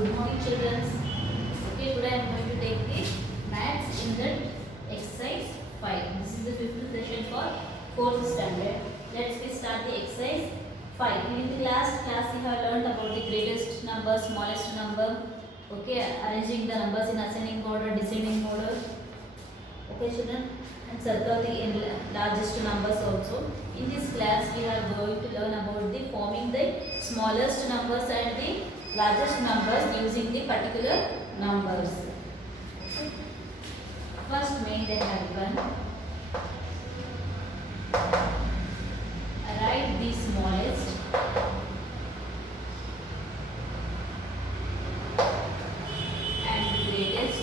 Good morning, children. Okay, today I am going to take the maths in the exercise 5. This is the 5th session for 4th standard. Let's get start the exercise 5. In the last class we have learned about the greatest number, smallest number. Okay, arranging the numbers in ascending order, descending order. Okay, children, and circle the largest numbers also. In this class we are going to learn about the forming the smallest numbers and the largest numbers using the particular numbers. Okay. First make the diagram. Write the smallest and the greatest.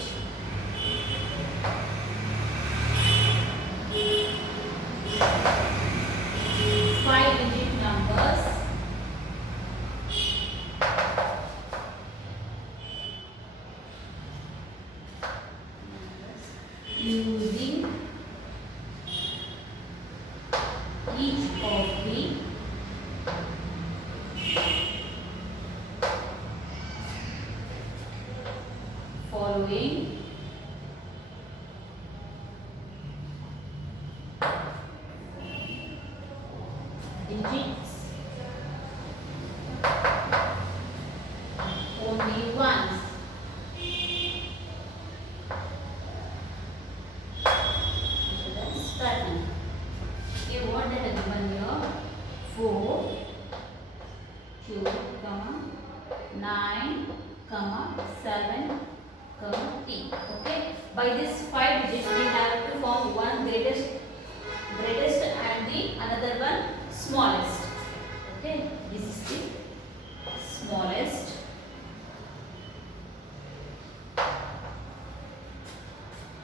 Five-digit numbers using each of the following digits only once. So let's start now. Okay, what they have given here? 4, 2, 9, 7, 3. Okay. By this 5 digits we have to form one greatest and the another one smallest. Okay, this is the smallest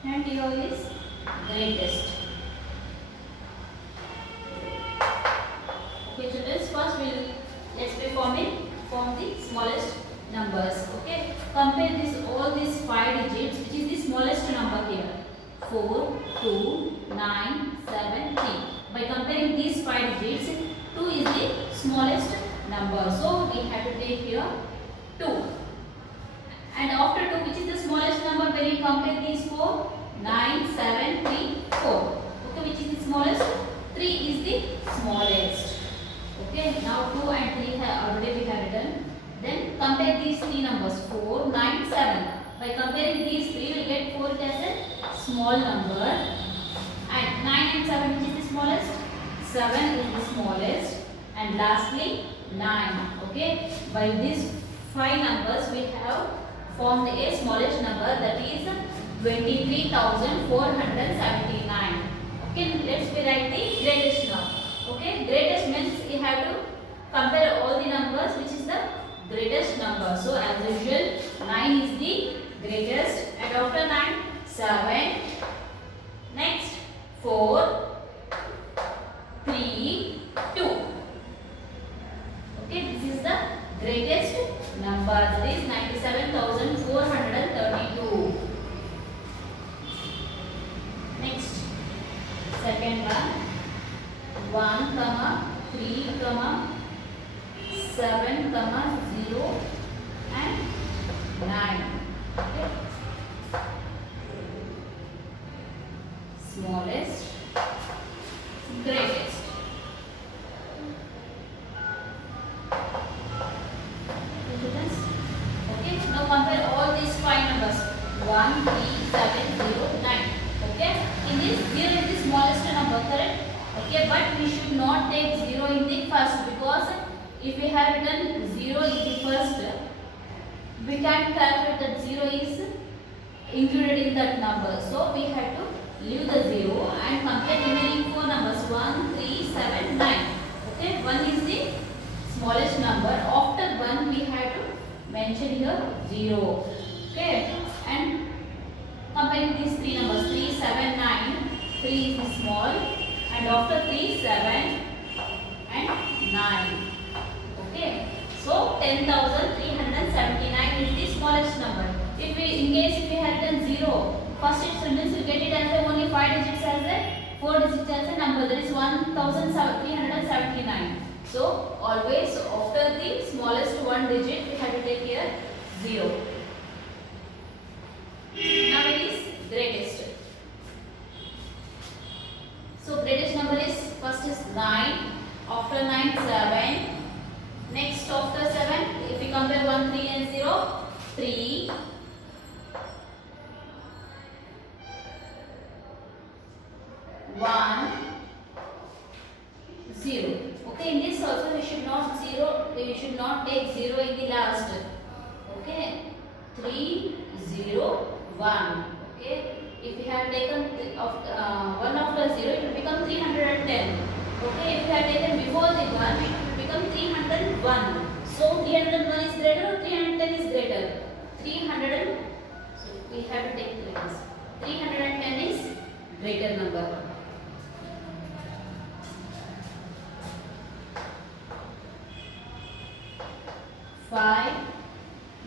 and here is greatest. Okay, children, first form the smallest numbers. Okay, compare this all these 5 digits, which is the smallest number here. 4, 2, 9, 7, 3. By comparing these 5 digits, 2 is the smallest number. So we have to take here 2. And after 2, which is the smallest number when you compare these 4? 9, 7, 3, 4. Okay, which is the smallest? 3 is the smallest. Okay, now 2 and 3 have already we have written. Then compare these 3 numbers 4, 9, 7. By comparing these 3, we will get 4 as a small number. And 9 and 7, which is the smallest? 7 is the smallest. And lastly 9. Okay, by these 5 numbers we have formed a smallest number, that is 23,479. Okay, let's write the greatest now. Okay, greatest means we have to compare all the numbers, which is the greatest number. So as usual, 9 is the greatest, and after 9, 7, next 4, 3, 2. Okay, this is the greatest number, that is 97,432. Next, second one, 1, 3, 7, 0 and 9. Okay. Smallest, greatest. Okay, now compare all these 5 numbers 1, 3, 7, 0, 9. Okay, in this 0 is the smallest number, correct? Okay, but we should not take 0 in the first, because if we have written 0 in the first, we can't calculate that 0 is included in that number. So we have to leave the 0 and compare remaining 4 numbers 1, 3, 7, 9. Okay, 1 is the smallest number. After 1 we have to mention here 0. Okay, and comparing these 3 numbers 3, 7, 9. 3 is the small, and after 3, 7 and 9. Okay, so 10,379 is the smallest number. If we, in case if we had done 0, first students will get it as a only 5 digits as a 4 digits as a number, that is 1,379. So always after the smallest one digit we have to take here 0. Now it is greatest. So greatest number is first is 9. After 9, 7. Next after 7, if we compare 1, 3 and 0, 3. 1, 0. Okay, in this also we should not take 0 in the last. Okay, 3, 0, 1. Okay, if we have taken 1 after 0, it will become 310. Okay, if we have taken before the 1, it will become 301. So 301 is greater or 310 is greater? 300. So we have to take 310 is greater number. 5,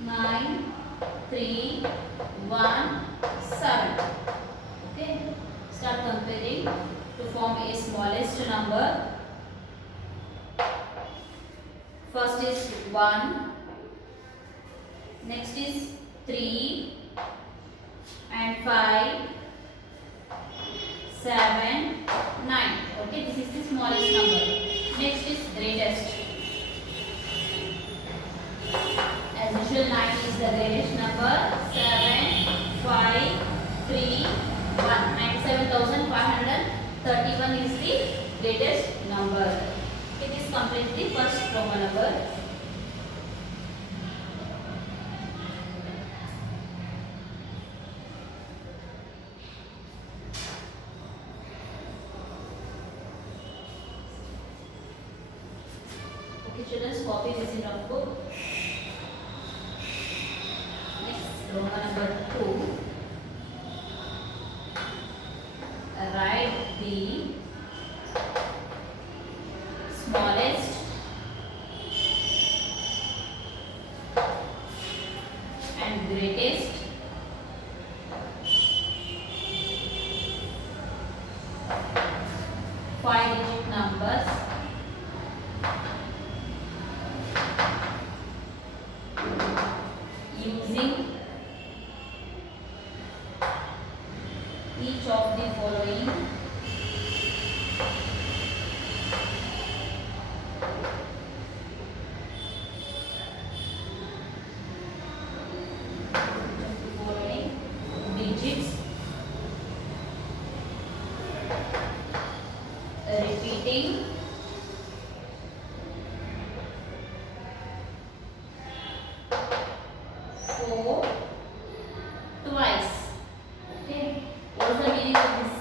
9, 3, 1, 7. Okay, start comparing to form a smallest number. First is 1, next is 3 and 5, 7, 9. Okay, this is the smallest number. Next is greatest. As usual, 9 is the greatest number. 7, 5, 3, 1. 97,531 is the greatest number. Okay, this completes the first Roman number. Okay, children, copy this in your book. Roman number 2. Write the smallest and greatest five-digit numbers using each of the following digits, repeating four twice. Okay, what is the meaning of this?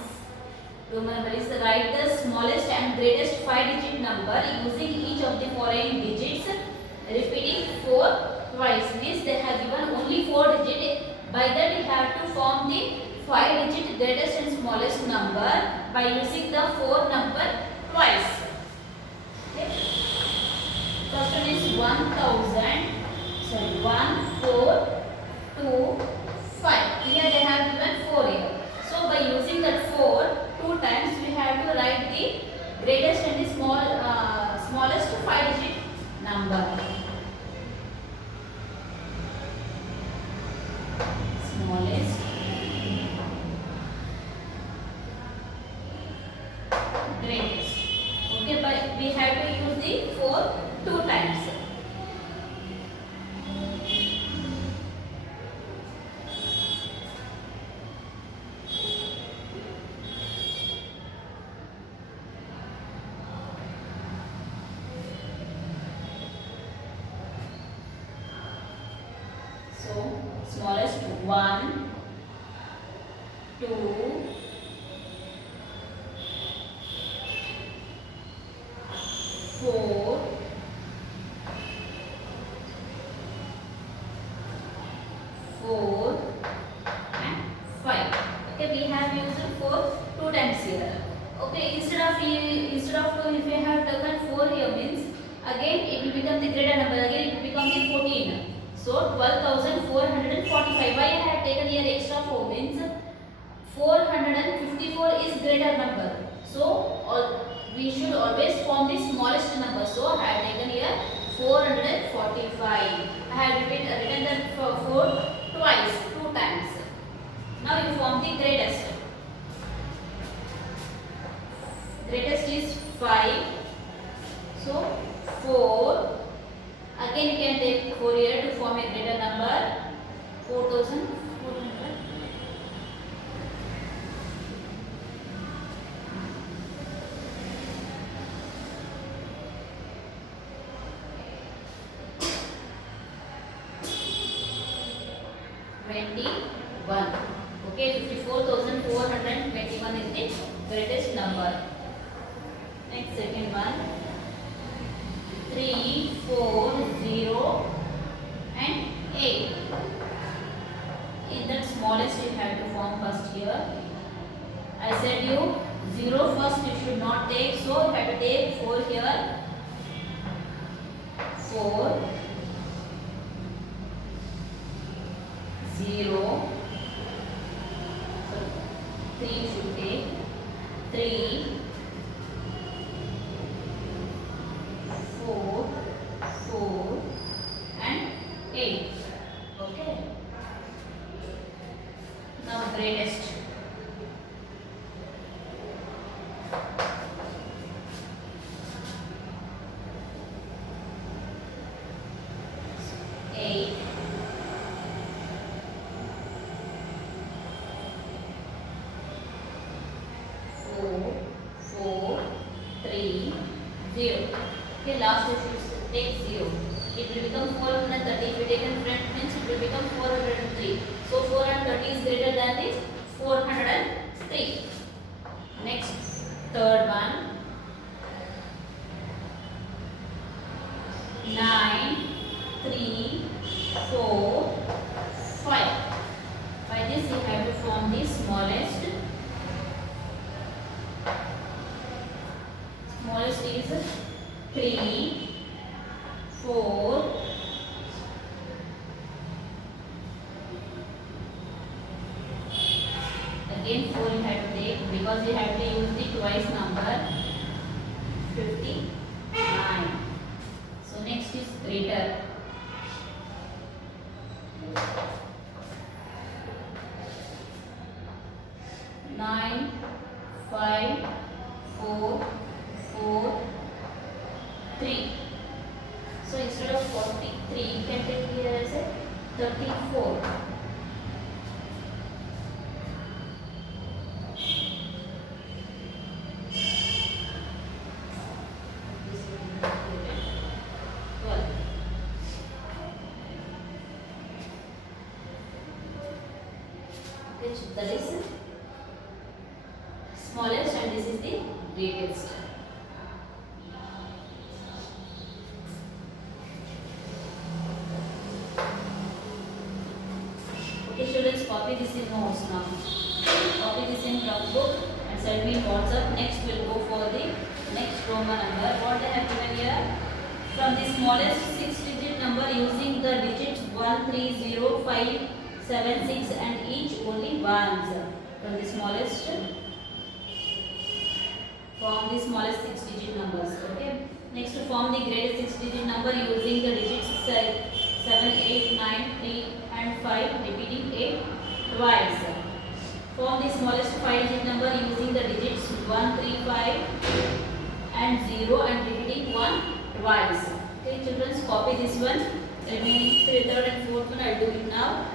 Remember, is write the smallest and greatest five-digit number using each of the following digits, repeating four twice. Means they have given only 4 digits. By that we have to form the 5-digit greatest and smallest number by using the 4 number twice. Okay. First one is 1425. Here they have given 4 here. So by using that 4 2 times, we have to write the greatest and the smallest 5-digit number. Smallest, greatest. Okay, but we have to use the 4 2 times. So smallest 1, 2, 4, 4 and 5. Okay, we have used 4 2 times here. Okay, instead of 2, if we have taken 4 here, means again it will become the greater number. Again it will become the 14. So 12,445. Why I have taken here extra 4 means 454 is greater number. So we should always form the smallest number. So I have taken here 445. I have written the 4. Again you can take 4 here to form a greater number. 4,400. Okay, 54,421 is the greatest number. Next, second one. 3, 4, 0 and 8. In that smallest you have to form first here. I said you 0 first you should not take, so you have to take 4 here. 4, 0, so 3 you should take, 3, 4, 4 and 8. Okay. Now greatest. 8, 4, 4, 3, 0. Okay, last you should take 0. It will become 430. If you take in front means it will become 403. So 430 is greater than this 403. Next, third one. 9, 3, 4, 5. By this you have to form the smallest. Smallest is 3, 4, again 4 you have to take because you have to use the twice number 59. So next is greater. 9, 5, 4, 4, 3. So instead of 43, you can take here as a 34. This will be 12. Okay, so that is smallest and this is the greatest. Okay, students, copy this in notes now. Copy this in notebook and send me in WhatsApp. Next, we'll go for the next Roman number. What they have given here? From the smallest 6-digit number using the digits 1, 3, 0, 5, 7, 6 and each only ones. From the smallest, form the smallest 6-digit numbers. Okay. Next, to form the greatest 6-digit number using the digits 7, 8, 9, 3 and 5, repeating 8 twice. Form the smallest 5-digit number using the digits 1, 3, 5 and 0 and repeating 1 twice. Okay, children, copy this one. Remaining third and fourth one, I'll do it now.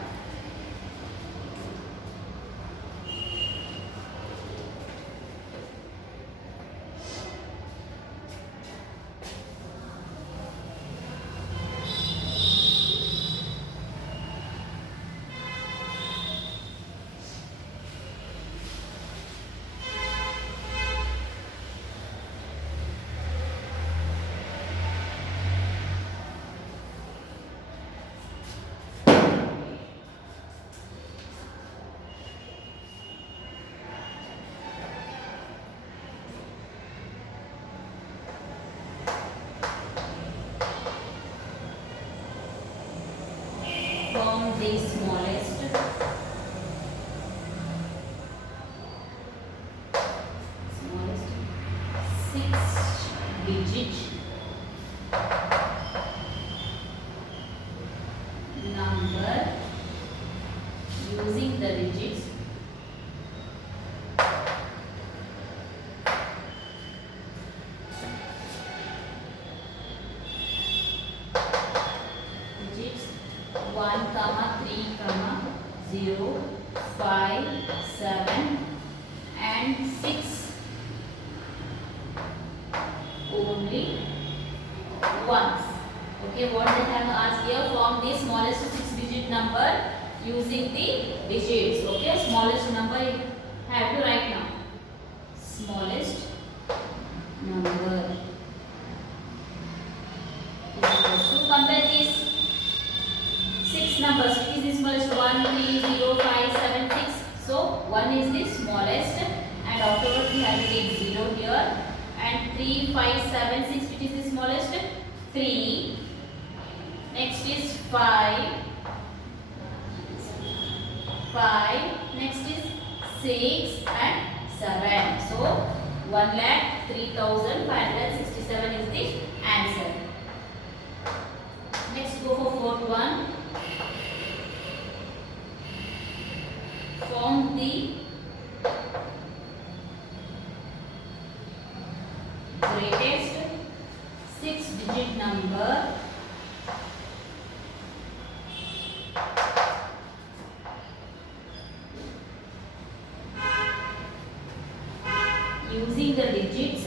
Form the smallest. Smallest 6-digit number using the digits 1, 1, 3, 0, 5, 7 and 6. Only ones. Okay, what they have asked here, form the smallest 6-digit number using the digits. Okay, smallest number you have to write now. Smallest number is equals to, compare these 6 numbers. Which is the smallest? 1, 3, 0, 5, 7, 6. So 1 is the smallest, and afterwards we have to take 0 here. And 3, 5, 7, 6, which is the smallest? 3. Next is 5. Next is 6 and 7. So 1,03,567 is the answer. Next go for fourth one. Form the greatest 6-digit number using the digits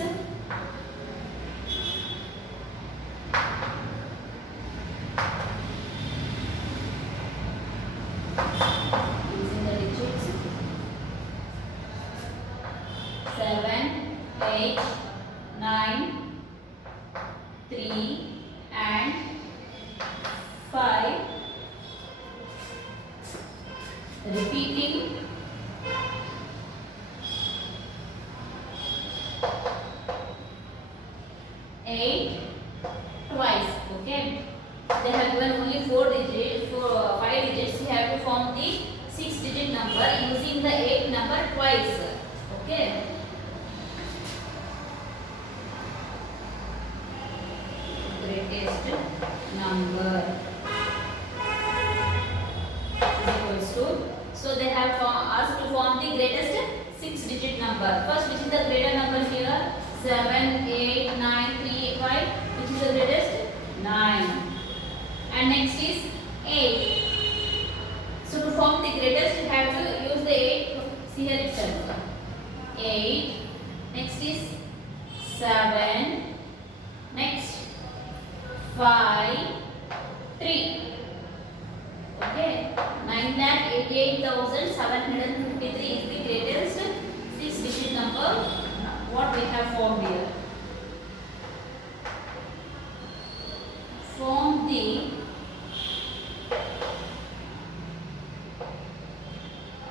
repeating 8 twice. Okay, they have given only 4 digits, 5 digits. We have to form the 6-digit number using the 8 number twice. Okay, greatest number equals to, so they have asked to form the greatest 6-digit number. First, which is the greater number here? 7, 8, 9, 3, 5. Which is the greatest? 9. And next is 8. So to form the greatest, you have to use the 8. See here itself. 8. Next is 7. Next 5, 3. Okay, 9,88,753 is the greatest 6-digit number what we have formed here. Form the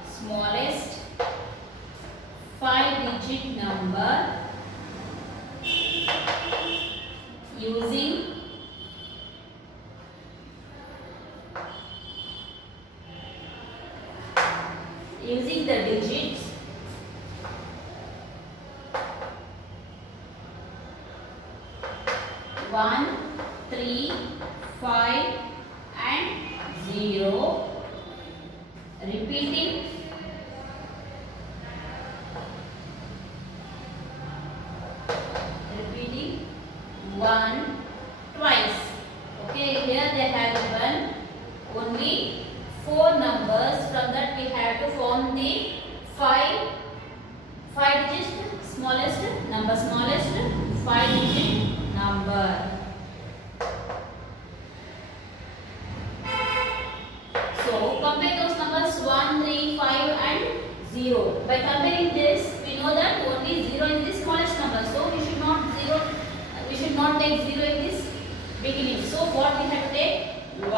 smallest 5-digit number using the digits 1, 3, 5 and 0, repeating 1 twice. Okay, here they have given only 4 numbers. From that we have to form the 5 digit smallest 5-digit number. So compare those numbers 1, 3, 5 and 0. By comparing this, we know that only 0 is the smallest number. So we should not take 0 in this beginning. So what we have to take? 1.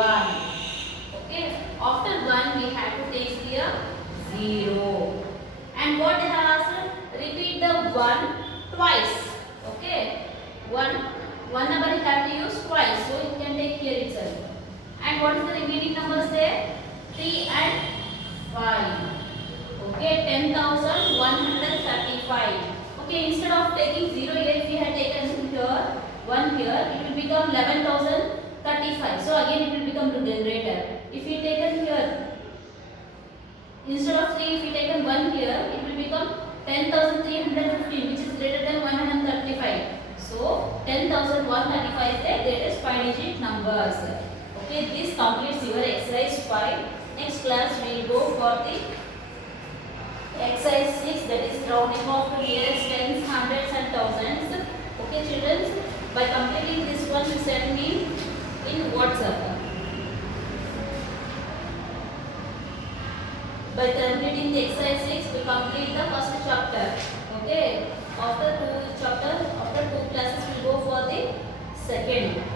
Okay. After 1 we have to take here 0. And what they have asked? Repeat the 1 twice. Okay. One number you have to use twice. So you can take here itself. And what is the remaining numbers there? 3 and 5. Okay. 10,135. Okay. Instead of taking 0 here, if we had taken here 1 here, it will become 11,035. So again it will become greater. If we taken here, instead of 3, if we taken 1 here, it will become 10,315, which is greater than 135. So 10,135 is the greatest 5-digit numbers. Okay. Okay, this completes your exercise 5. Next class we will go for the exercise 6, that is rounding off to years, tens, hundreds and thousands. Okay children, by completing this one you send me in WhatsApp. By completing the exercise 6 we complete the first chapter. Okay, after two classes we will go for the second.